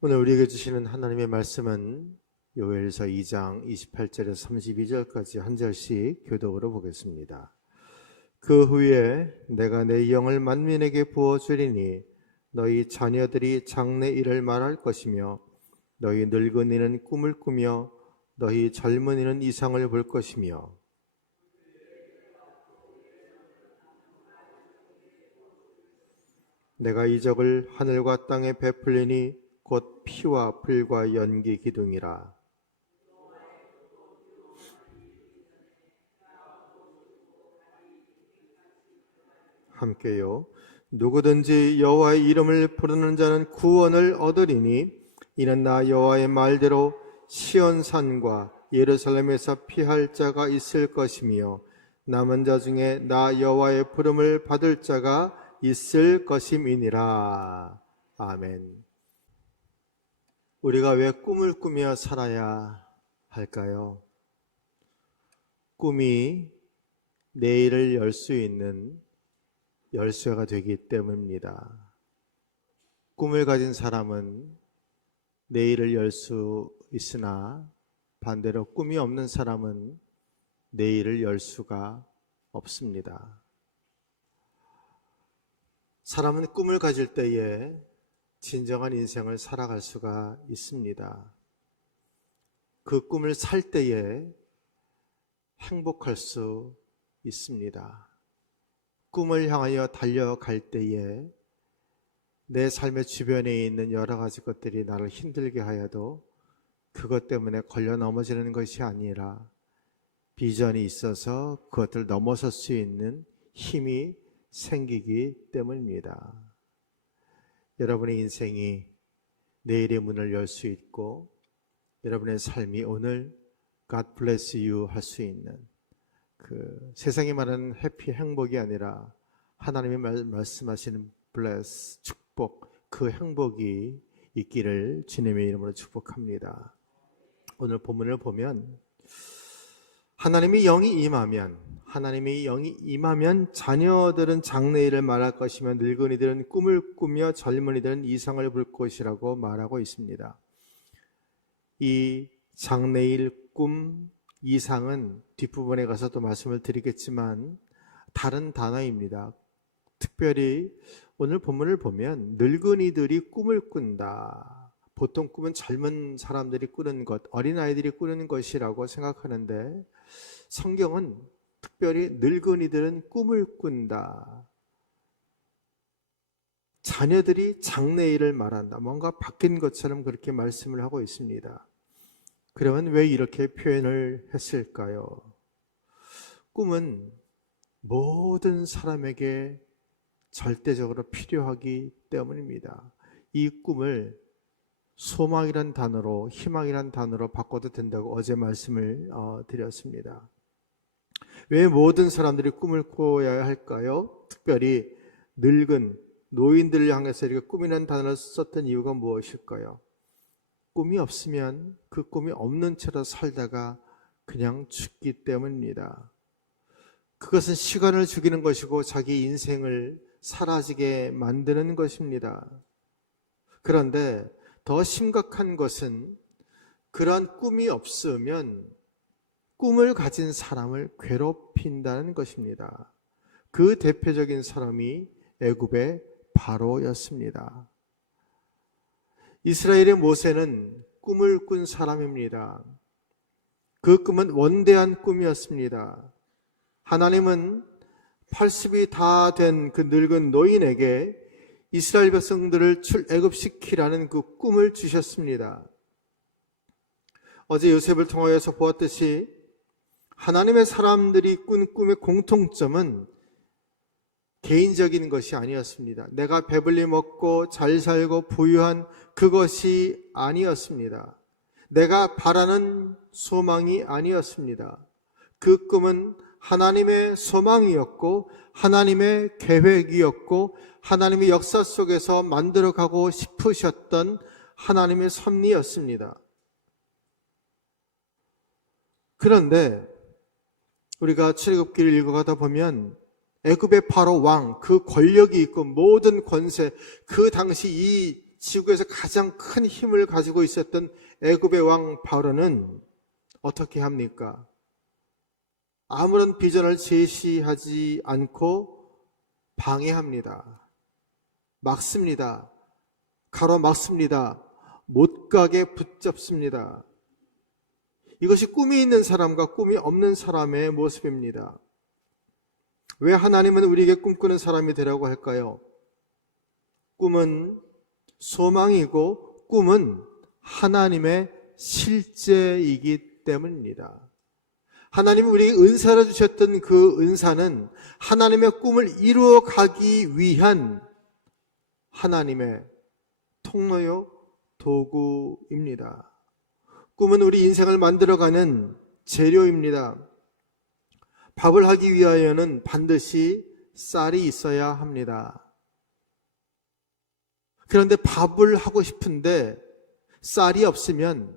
오늘 우리에게 주시는 하나님의 말씀은 요엘서 2장 28절에서 32절까지 한 절씩 교독으로 보겠습니다. 그 후에 내가 내 영을 만민에게 부어주리니 너희 자녀들이 장래 일을 말할 것이며 너희 늙은이는 꿈을 꾸며 너희 젊은이는 이상을 볼 것이며 내가 이적을 하늘과 땅에 베풀리니 곧 피와 불과 연기 기둥이라. 함께요. 누구든지 여호와의 이름을 부르는 자는 구원을 얻으리니 이는 나 여호와의 말대로 시온산과 예루살렘에서 피할 자가 있을 것이며 남은 자 중에 나 여호와의 부름을 받을 자가 있을 것임이니라. 아멘. 우리가 왜 꿈을 꾸며 살아야 할까요? 꿈이 내일을 열 수 있는 열쇠가 되기 때문입니다. 꿈을 가진 사람은 내일을 열 수 있으나 반대로 꿈이 없는 사람은 내일을 열 수가 없습니다. 사람은 꿈을 가질 때에 진정한 인생을 살아갈 수가 있습니다. 그 꿈을 살 때에 행복할 수 있습니다. 꿈을 향하여 달려갈 때에 내 삶의 주변에 있는 여러 가지 것들이 나를 힘들게 하여도 그것 때문에 걸려 넘어지는 것이 아니라 비전이 있어서 그것을 넘어설 수 있는 힘이 생기기 때문입니다. 여러분의 인생이 내일의 문을 열 수 있고 여러분의 삶이 오늘 God bless you 할 수 있는 그 세상이 말하는 해피 행복이 아니라 하나님이 말씀하시는 bless 축복, 그 행복이 있기를 주님의 이름으로 축복합니다. 오늘 본문을 보면 하나님의 영이 임하면 자녀들은 장래일을 말할 것이며 늙은이들은 꿈을 꾸며 젊은이들은 이상을 볼 것이라고 말하고 있습니다. 이 장래일, 꿈, 이상은 뒷부분에 가서 또 말씀을 드리겠지만 다른 단어입니다. 특별히 오늘 본문을 보면 늙은이들이 꿈을 꾼다. 보통 꿈은 젊은 사람들이 꾸는 것, 어린아이들이 꾸는 것이라고 생각하는데 성경은 특별히 늙은이들은 꿈을 꾼다. 자녀들이 장래일을 말한다. 뭔가 바뀐 것처럼 그렇게 말씀을 하고 있습니다. 그러면 왜 이렇게 표현을 했을까요? 꿈은 모든 사람에게 절대적으로 필요하기 때문입니다. 이 꿈을 소망이란 단어로, 희망이란 단어로 바꿔도 된다고 어제 말씀을 드렸습니다. 왜 모든 사람들이 꿈을 꾸어야 할까요? 특별히 늙은 노인들을 향해서 이렇게 꿈이라는 단어를 썼던 이유가 무엇일까요? 꿈이 없으면 그 꿈이 없는 채로 살다가 그냥 죽기 때문입니다. 그것은 시간을 죽이는 것이고 자기 인생을 사라지게 만드는 것입니다. 그런데 더 심각한 것은 그러한 꿈이 없으면 꿈을 가진 사람을 괴롭힌다는 것입니다. 그 대표적인 사람이 애굽의 바로였습니다. 이스라엘의 모세는 꿈을 꾼 사람입니다. 그 꿈은 원대한 꿈이었습니다. 하나님은 80이 다 된 그 늙은 노인에게 이스라엘 백성들을 출애굽시키라는 그 꿈을 주셨습니다. 어제 요셉을 통하여서 보았듯이 하나님의 사람들이 꾼 꿈의 공통점은 개인적인 것이 아니었습니다. 내가 배불리 먹고 잘 살고 부유한 그것이 아니었습니다. 내가 바라는 소망이 아니었습니다. 그 꿈은 하나님의 소망이었고 하나님의 계획이었고 하나님의 역사 속에서 만들어가고 싶으셨던 하나님의 섭리였습니다. 그런데 우리가 출애굽기를 읽어가다 보면 애굽의 바로 왕, 그 권력이 있고 모든 권세, 그 당시 이 지구에서 가장 큰 힘을 가지고 있었던 애굽의 왕 바로는 어떻게 합니까? 아무런 비전을 제시하지 않고 방해합니다. 막습니다. 가로막습니다. 못 가게 붙잡습니다. 이것이 꿈이 있는 사람과 꿈이 없는 사람의 모습입니다. 왜 하나님은 우리에게 꿈꾸는 사람이 되라고 할까요? 꿈은 소망이고 꿈은 하나님의 실제이기 때문입니다. 하나님이 우리에게 은사를 주셨던 그 은사는 하나님의 꿈을 이루어 가기 위한 하나님의 통로요, 도구입니다. 꿈은 우리 인생을 만들어가는 재료입니다. 밥을 하기 위하여는 반드시 쌀이 있어야 합니다. 그런데 밥을 하고 싶은데 쌀이 없으면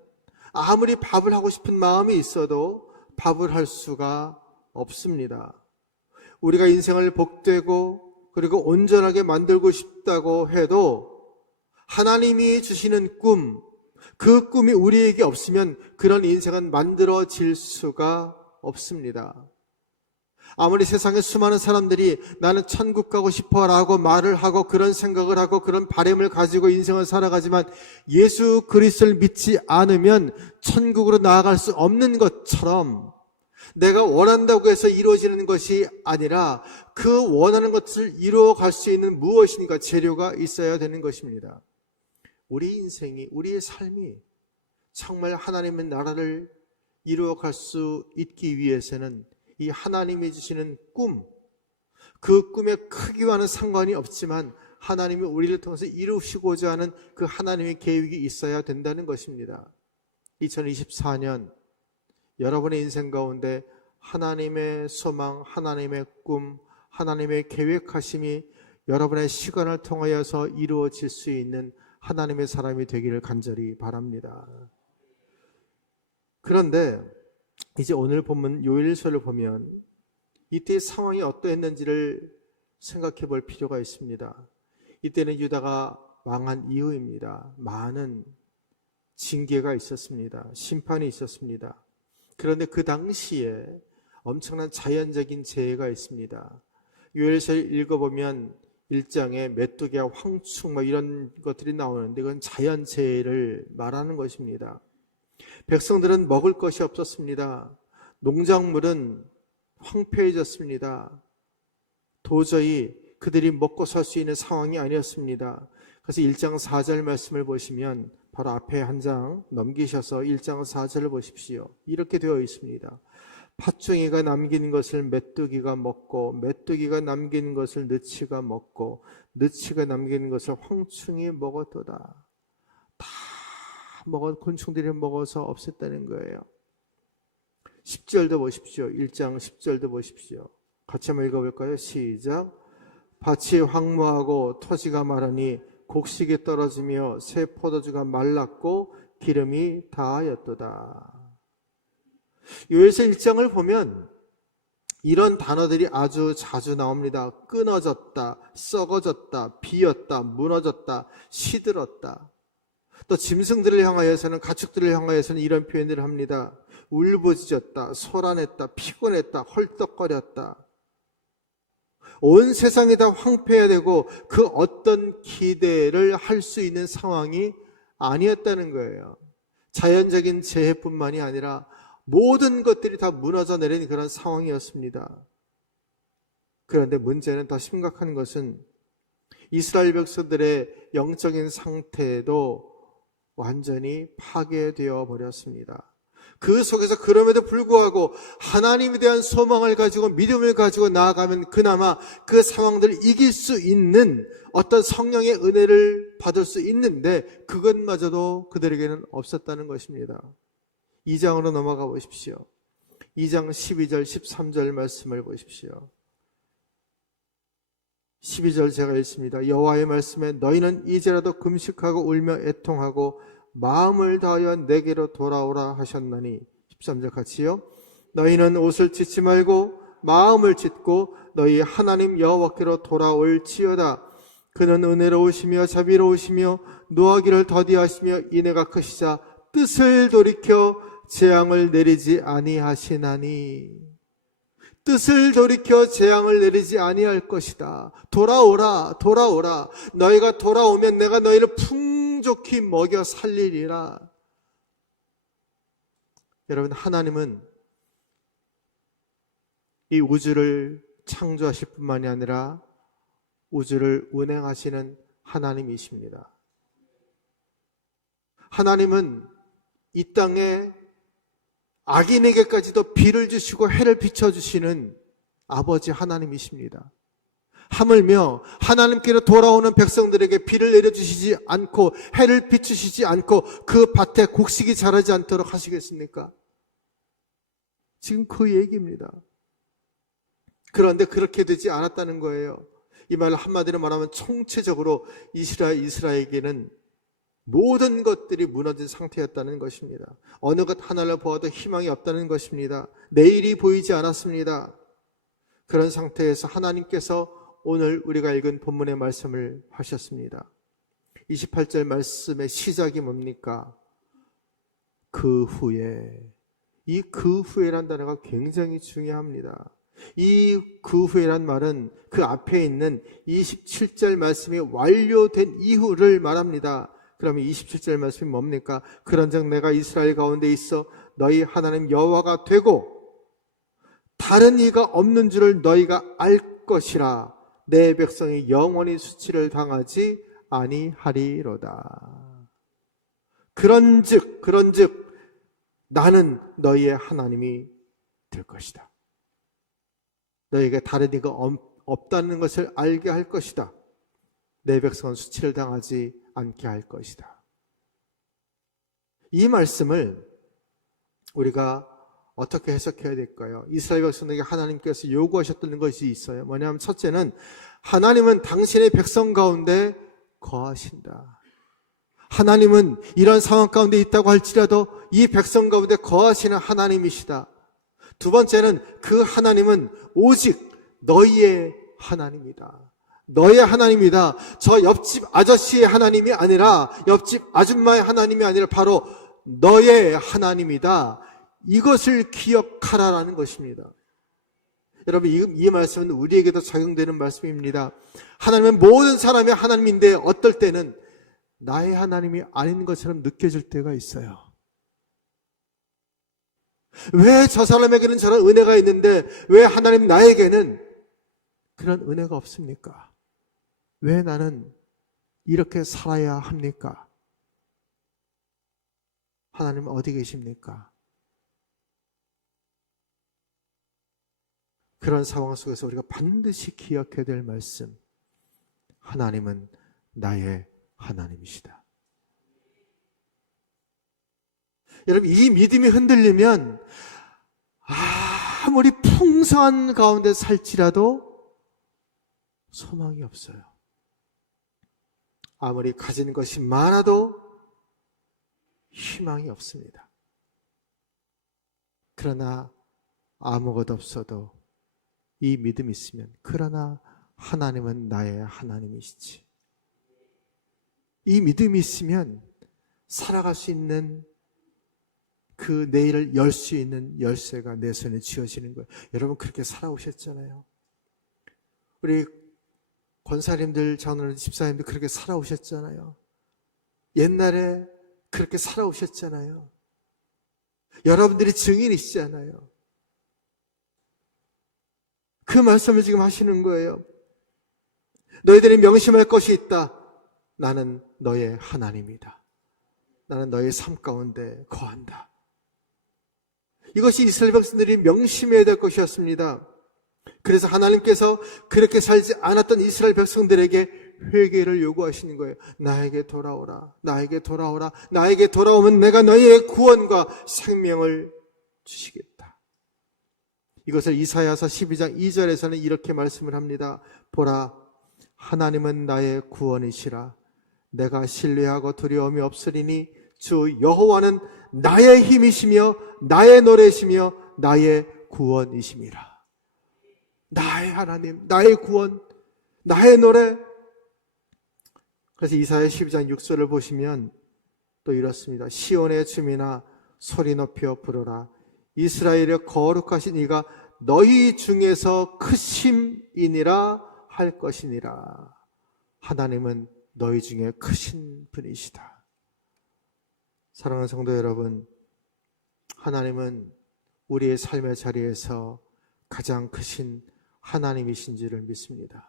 아무리 밥을 하고 싶은 마음이 있어도 밥을 할 수가 없습니다. 우리가 인생을 복되고 그리고 온전하게 만들고 싶다고 해도 하나님이 주시는 꿈, 그 꿈이 우리에게 없으면 그런 인생은 만들어질 수가 없습니다. 아무리 세상에 수많은 사람들이 나는 천국 가고 싶어 라고 말을 하고 그런 생각을 하고 그런 바람을 가지고 인생을 살아가지만 예수 그리스도를 믿지 않으면 천국으로 나아갈 수 없는 것처럼 내가 원한다고 해서 이루어지는 것이 아니라 그 원하는 것을 이루어갈 수 있는 무엇인가 재료가 있어야 되는 것입니다. 우리 인생이, 우리의 삶이 정말 하나님의 나라를 이루어갈 수 있기 위해서는 이 하나님이 주시는 꿈, 그 꿈의 크기와는 상관이 없지만 하나님이 우리를 통해서 이루시고자 하는 그 하나님의 계획이 있어야 된다는 것입니다. 2024년 여러분의 인생 가운데 하나님의 소망, 하나님의 꿈, 하나님의 계획하심이 여러분의 시간을 통하여서 이루어질 수 있는 하나님의 사람이 되기를 간절히 바랍니다. 그런데 이제 오늘 본문 요엘서를 보면 이때의 상황이 어떠했는지를 생각해 볼 필요가 있습니다. 이때는 유다가 망한 이후입니다. 많은 징계가 있었습니다. 심판이 있었습니다. 그런데 그 당시에 엄청난 자연적인 재해가 있습니다. 요엘서를 읽어보면 1장에 메뚜기와 황충 이런 것들이 나오는데 그건 자연재해를 말하는 것입니다. 백성들은 먹을 것이 없었습니다. 농작물은 황폐해졌습니다. 도저히 그들이 먹고 살 수 있는 상황이 아니었습니다. 그래서 1장 4절 말씀을 보시면 바로 앞에 한 장 넘기셔서 1장 4절을 보십시오. 이렇게 되어 있습니다. 팥종이가 남긴 것을 메뚜기가 먹고 메뚜기가 남긴 것을 느치가 먹고 느치가 남긴 것을 황충이 먹었도다. 다 곤충들이 먹어서 없앴다는 거예요. 10절도 보십시오. 1장 10절도 보십시오. 같이 한번 읽어볼까요? 시작. 밭이 황무하고 토지가 마르니 곡식이 떨어지며 새 포도주가 말랐고 기름이 다하였도다. 요엘서 1장을 보면 이런 단어들이 아주 자주 나옵니다. 끊어졌다, 썩어졌다, 비었다, 무너졌다, 시들었다. 또 짐승들을 향하여서는, 가축들을 향하여서는 이런 표현들을 합니다. 울부짖었다, 소란했다, 피곤했다, 헐떡거렸다. 온 세상이 다 황폐해야 되고 그 어떤 기대를 할 수 있는 상황이 아니었다는 거예요. 자연적인 재해뿐만이 아니라 모든 것들이 다 무너져 내린 그런 상황이었습니다. 그런데 문제는 더 심각한 것은 이스라엘 백성들의 영적인 상태도 완전히 파괴되어 버렸습니다. 그 속에서 그럼에도 불구하고 하나님에 대한 소망을 가지고 믿음을 가지고 나아가면 그나마 그 상황들을 이길 수 있는 어떤 성령의 은혜를 받을 수 있는데 그것마저도 그들에게는 없었다는 것입니다. 2장으로 넘어가 보십시오. 2장 12절 13절 말씀을 보십시오. 12절 제가 읽습니다. 여호와의 말씀에 너희는 이제라도 금식하고 울며 애통하고 마음을 다하여 내게로 돌아오라 하셨나니 13절 같이요. 너희는 옷을 찢지 말고 마음을 찢고 너희 하나님 여호와께로 돌아올지어다. 그는 은혜로우시며 자비로우시며 노하기를 더디하시며 인애가 크시자 뜻을 돌이켜 재앙을 내리지 아니하시나니. 뜻을 돌이켜 재앙을 내리지 아니할 것이다. 돌아오라, 돌아오라. 너희가 돌아오면 내가 너희를 풍족히 먹여 살리리라. 여러분, 하나님은 이 우주를 창조하실 뿐만이 아니라 우주를 운행하시는 하나님이십니다. 하나님은 이 땅에 악인에게까지도 비를 주시고 해를 비춰주시는 아버지 하나님이십니다. 하물며 하나님께로 돌아오는 백성들에게 비를 내려주시지 않고 해를 비추시지 않고 그 밭에 곡식이 자라지 않도록 하시겠습니까? 지금 그 얘기입니다. 그런데 그렇게 되지 않았다는 거예요. 이 말을 한마디로 말하면 총체적으로 이스라엘에게는 모든 것들이 무너진 상태였다는 것입니다. 어느 것 하나를 보아도 희망이 없다는 것입니다. 내일이 보이지 않았습니다. 그런 상태에서 하나님께서 오늘 우리가 읽은 본문의 말씀을 하셨습니다. 28절 말씀의 시작이 뭡니까? 그 후에. 이 그 후에란 단어가 굉장히 중요합니다. 이 그 후에란 말은 그 앞에 있는 27절 말씀이 완료된 이후를 말합니다. 그러면 27절 말씀이 뭡니까? 그런즉 내가 이스라엘 가운데 있어 너희 하나님 여호와가 되고 다른 이가 없는 줄을 너희가 알 것이라. 내 백성이 영원히 수치를 당하지 아니하리로다. 그런즉 나는 너희의 하나님이 될 것이다. 너희에게 다른 이가 없다는 것을 알게 할 것이다. 내 백성은 수치를 당하지 않게 할 것이다. 이 말씀을 우리가 어떻게 해석해야 될까요? 이스라엘 백성에게 하나님께서 요구하셨던 것이 있어요. 뭐냐면 첫째는 하나님은 당신의 백성 가운데 거하신다. 하나님은 이런 상황 가운데 있다고 할지라도 이 백성 가운데 거하시는 하나님이시다. 두 번째는 그 하나님은 오직 너희의 하나님이다. 너의 하나님이다. 저 옆집 아저씨의 하나님이 아니라, 옆집 아줌마의 하나님이 아니라 바로 너의 하나님이다. 이것을 기억하라라는 것입니다. 여러분, 이 말씀은 우리에게도 적용되는 말씀입니다. 하나님은 모든 사람의 하나님인데 어떨 때는 나의 하나님이 아닌 것처럼 느껴질 때가 있어요. 왜 저 사람에게는 저런 은혜가 있는데 왜 하나님 나에게는 그런 은혜가 없습니까? 왜 나는 이렇게 살아야 합니까? 하나님은 어디 계십니까? 그런 상황 속에서 우리가 반드시 기억해야 될 말씀, 하나님은 나의 하나님이시다. 여러분, 이 믿음이 흔들리면 아무리 풍성한 가운데 살지라도 소망이 없어요. 아무리 가진 것이 많아도 희망이 없습니다. 그러나 아무것도 없어도 이 믿음이 있으면, 그러나 하나님은 나의 하나님이시지, 이 믿음이 있으면 살아갈 수 있는 그 내일을 열 수 있는 열쇠가 내 손에 쥐어지는 거예요. 여러분, 그렇게 살아오셨잖아요. 우리 권사님들, 장로님, 집사님들 그렇게 살아오셨잖아요. 옛날에 그렇게 살아오셨잖아요. 여러분들이 증인이시잖아요. 그 말씀을 지금 하시는 거예요. 너희들이 명심할 것이 있다. 나는 너의 하나님이다. 나는 너의 삶 가운데 거한다. 이것이 이스라엘 백성들이 명심해야 될 것이었습니다. 그래서 하나님께서 그렇게 살지 않았던 이스라엘 백성들에게 회개를 요구하시는 거예요. 나에게 돌아오라. 나에게 돌아오라. 나에게 돌아오면 내가 너희의 구원과 생명을 주시겠다. 이것을 이사야서 12장 2절에서는 이렇게 말씀을 합니다. 보라, 하나님은 나의 구원이시라. 내가 신뢰하고 두려움이 없으리니 주 여호와는 나의 힘이시며 나의 노래시며 나의 구원이심이라. 나의 하나님, 나의 구원, 나의 노래, 그래서 이사야 12장 6절을 보시면 또 이렇습니다. 시온의 춤이나 소리 높여 부르라. 이스라엘의 거룩하신 이가 너희 중에서 크심이니라 할 것이니라. 하나님은 너희 중에 크신 분이시다. 사랑하는 성도 여러분, 하나님은 우리의 삶의 자리에서 가장 크신 하나님이신 줄을 믿습니다.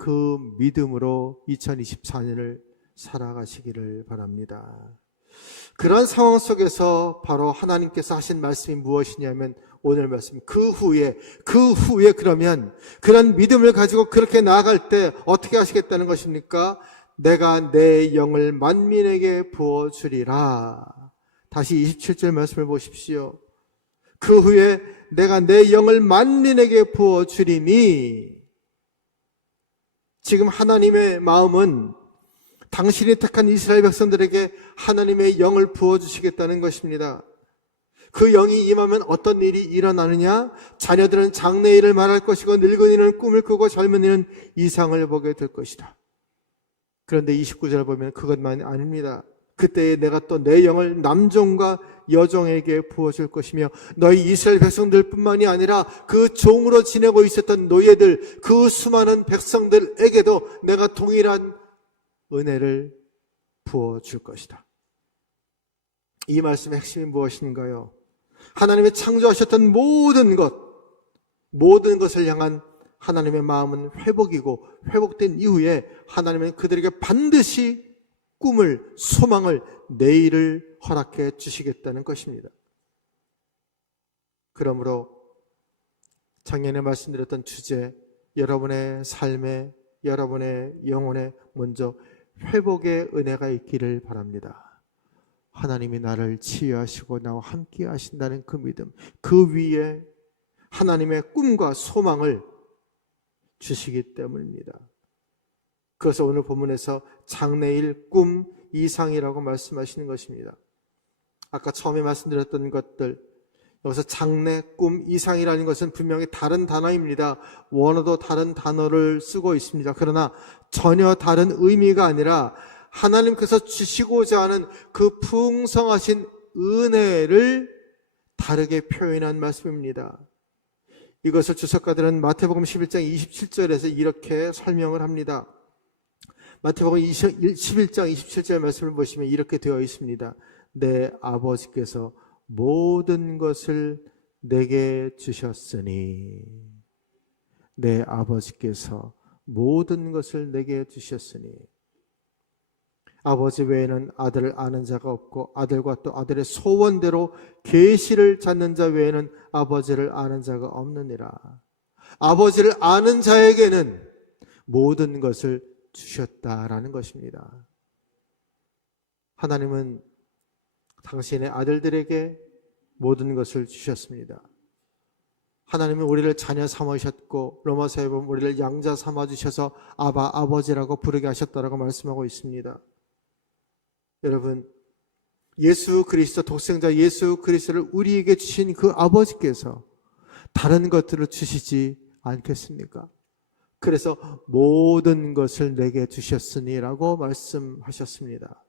그 믿음으로 2024년을 살아가시기를 바랍니다. 그런 상황 속에서 바로 하나님께서 하신 말씀이 무엇이냐면 오늘 말씀 그 후에 그러면 그런 믿음을 가지고 그렇게 나아갈 때 어떻게 하시겠다는 것입니까? 내가 내 영을 만민에게 부어주리라. 다시 27절 말씀을 보십시오. 그 후에 내가 내 영을 만민에게 부어주리니. 지금 하나님의 마음은 당신이 택한 이스라엘 백성들에게 하나님의 영을 부어주시겠다는 것입니다. 그 영이 임하면 어떤 일이 일어나느냐? 자녀들은 장래일을 말할 것이고 늙은이는 꿈을 꾸고 젊은이는 이상을 보게 될 것이다. 그런데 29절 보면 그것만이 아닙니다. 그때에 내가 또 내 영을 남종과 여종에게 부어줄 것이며 너희 이스라엘 백성들뿐만이 아니라 그 종으로 지내고 있었던 노예들, 그 수많은 백성들에게도 내가 동일한 은혜를 부어줄 것이다. 이 말씀의 핵심이 무엇인가요? 하나님이 창조하셨던 모든 것을 향한 하나님의 마음은 회복이고 회복된 이후에 하나님은 그들에게 반드시 꿈을, 소망을, 내일을 허락해 주시겠다는 것입니다. 그러므로 작년에 말씀드렸던 주제, 여러분의 삶에, 여러분의 영혼에 먼저 회복의 은혜가 있기를 바랍니다. 하나님이 나를 치유하시고 나와 함께 하신다는 그 믿음, 그 위에 하나님의 꿈과 소망을 주시기 때문입니다. 그래서 오늘 본문에서 장래일, 꿈, 이상이라고 말씀하시는 것입니다. 아까 처음에 말씀드렸던 것들, 여기서 장래, 꿈, 이상이라는 것은 분명히 다른 단어입니다. 원어도 다른 단어를 쓰고 있습니다. 그러나 전혀 다른 의미가 아니라 하나님께서 주시고자 하는 그 풍성하신 은혜를 다르게 표현한 말씀입니다. 이것을 주석가들은 마태복음 11장 27절에서 이렇게 설명을 합니다. 마태복음 11장 27절 말씀을 보시면 이렇게 되어 있습니다. 내 아버지께서 모든 것을 내게 주셨으니, 내 아버지께서 모든 것을 내게 주셨으니, 아버지 외에는 아들을 아는 자가 없고 아들과 또 아들의 소원대로 계시를 찾는 자 외에는 아버지를 아는 자가 없느니라. 아버지를 아는 자에게는 모든 것을 주셨다라는 것입니다. 하나님은 당신의 아들들에게 모든 것을 주셨습니다. 하나님은 우리를 자녀 삼으셨고 로마서에 보면 우리를 양자 삼아주셔서 아바, 아버지라고 부르게 하셨다라고 말씀하고 있습니다. 여러분, 예수 그리스도, 독생자 예수 그리스도를 우리에게 주신 그 아버지께서 다른 것들을 주시지 않겠습니까? 그래서 모든 것을 내게 주셨으니라고 말씀하셨습니다.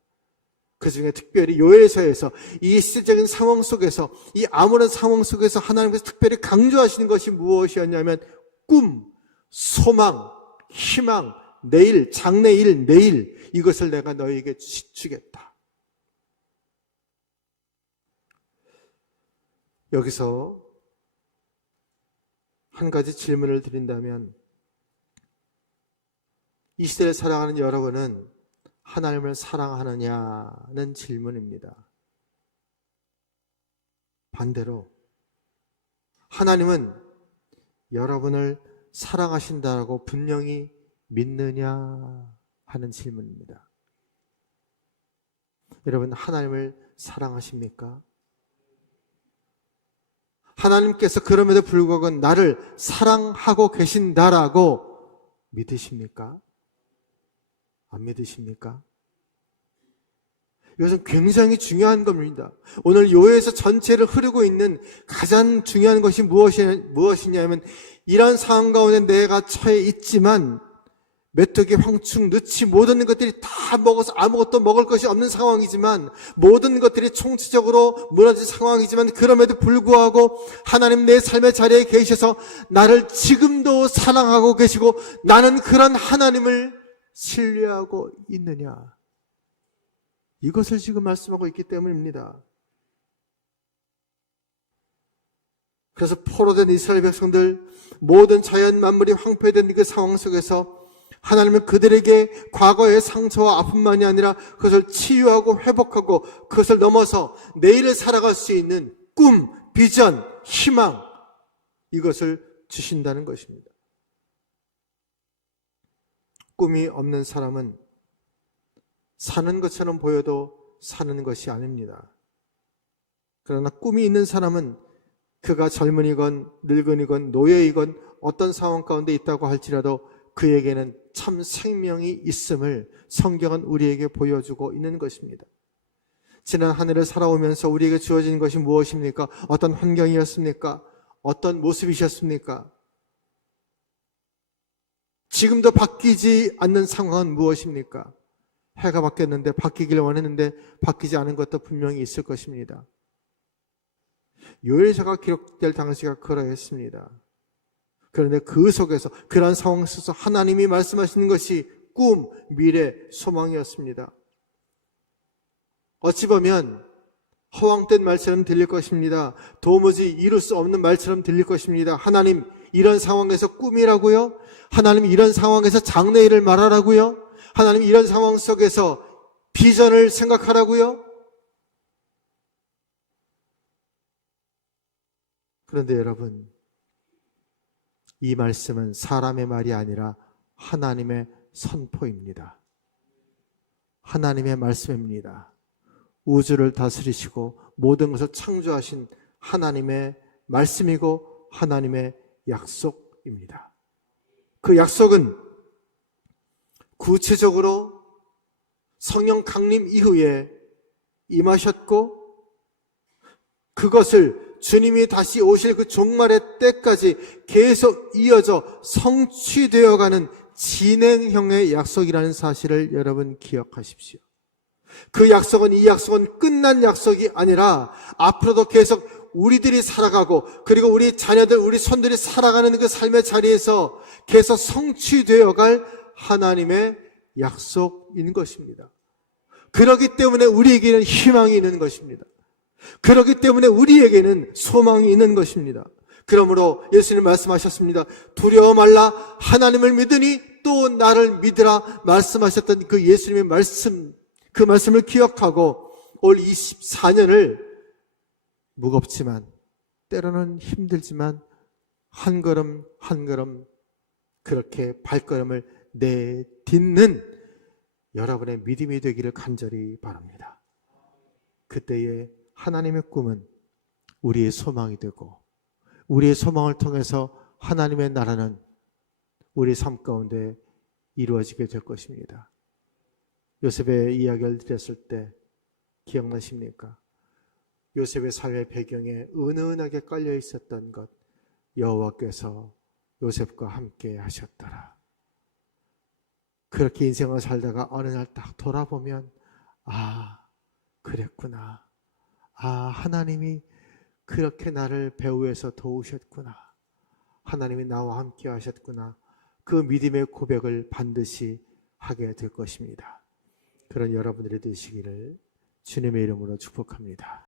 그 중에 특별히 요엘서에서 이 시대적인 상황 속에서, 이 아무런 상황 속에서 하나님께서 특별히 강조하시는 것이 무엇이었냐면 꿈, 소망, 희망, 내일, 장래일, 내일, 이것을 내가 너희에게 주겠다. 여기서 한 가지 질문을 드린다면, 이 시대를 살아가는 여러분은 하나님을 사랑하느냐는 질문입니다. 반대로 하나님은 여러분을 사랑하신다고 분명히 믿느냐 하는 질문입니다. 여러분, 하나님을 사랑하십니까? 하나님께서 그럼에도 불구하고 나를 사랑하고 계신다라고 믿으십니까? 안 믿으십니까? 이것은 굉장히 중요한 겁니다. 오늘 요해서 전체를 흐르고 있는 가장 중요한 것이 무엇이냐면, 이런 상황 가운데 내가 처해 있지만 메뚜기, 황충, 느치 모든 것들이 다 먹어서 아무것도 먹을 것이 없는 상황이지만, 모든 것들이 총체적으로 무너진 상황이지만, 그럼에도 불구하고 하나님 내 삶의 자리에 계셔서 나를 지금도 사랑하고 계시고 나는 그런 하나님을 신뢰하고 있느냐, 이것을 지금 말씀하고 있기 때문입니다. 그래서 포로된 이스라엘 백성들, 모든 자연 만물이 황폐된 그 상황 속에서 하나님은 그들에게 과거의 상처와 아픔만이 아니라 그것을 치유하고 회복하고 그것을 넘어서 내일을 살아갈 수 있는 꿈, 비전, 희망, 이것을 주신다는 것입니다. 꿈이 없는 사람은 사는 것처럼 보여도 사는 것이 아닙니다. 그러나 꿈이 있는 사람은 그가 젊은이건 늙은이건 노예이건 어떤 상황 가운데 있다고 할지라도 그에게는 참 생명이 있음을 성경은 우리에게 보여주고 있는 것입니다. 지난 한 해를 살아오면서 우리에게 주어진 것이 무엇입니까? 어떤 환경이었습니까? 어떤 모습이셨습니까? 지금도 바뀌지 않는 상황은 무엇입니까? 해가 바뀌었는데, 바뀌기를 원했는데 바뀌지 않은 것도 분명히 있을 것입니다. 요엘서가 기록될 당시가 그러했습니다. 그런데 그 속에서, 그러한 상황 속에서 하나님이 말씀하시는 것이 꿈, 미래, 소망이었습니다. 어찌 보면 허황된 말처럼 들릴 것입니다. 도무지 이룰 수 없는 말처럼 들릴 것입니다. 하나님, 이런 상황에서 꿈이라고요? 하나님, 이런 상황에서 장래일을 말하라고요? 하나님, 이런 상황 속에서 비전을 생각하라고요? 그런데 여러분, 이 말씀은 사람의 말이 아니라 하나님의 선포입니다. 하나님의 말씀입니다. 우주를 다스리시고 모든 것을 창조하신 하나님의 말씀이고 하나님의 약속입니다. 그 약속은 구체적으로 성령 강림 이후에 임하셨고, 그것을 주님이 다시 오실 그 종말의 때까지 계속 이어져 성취되어가는 진행형의 약속이라는 사실을 여러분 기억하십시오. 그 약속은, 이 약속은 끝난 약속이 아니라 앞으로도 계속 우리들이 살아가고, 그리고 우리 자녀들, 우리 손들이 살아가는 그 삶의 자리에서 계속 성취되어갈 하나님의 약속인 것입니다. 그렇기 때문에 우리에게는 희망이 있는 것입니다. 그렇기 때문에 우리에게는 소망이 있는 것입니다. 그러므로 예수님 말씀하셨습니다. 두려워 말라, 하나님을 믿으니 또 나를 믿으라 말씀하셨던 그 예수님의 말씀, 그 말씀을 기억하고 올 24년을 무겁지만, 때로는 힘들지만 한 걸음 한 걸음 그렇게 발걸음을 내딛는 여러분의 믿음이 되기를 간절히 바랍니다. 그때에 하나님의 꿈은 우리의 소망이 되고, 우리의 소망을 통해서 하나님의 나라는 우리 삶 가운데 이루어지게 될 것입니다. 요셉의 이야기를 드렸을 때 기억나십니까? 요셉의 삶의 배경에 은은하게 깔려 있었던 것, 여호와께서 요셉과 함께 하셨더라. 그렇게 인생을 살다가 어느 날 딱 돌아보면, 아, 그랬구나. 아, 하나님이 그렇게 나를 배후에서 도우셨구나. 하나님이 나와 함께 하셨구나. 그 믿음의 고백을 반드시 하게 될 것입니다. 그런 여러분들이 되시기를 주님의 이름으로 축복합니다.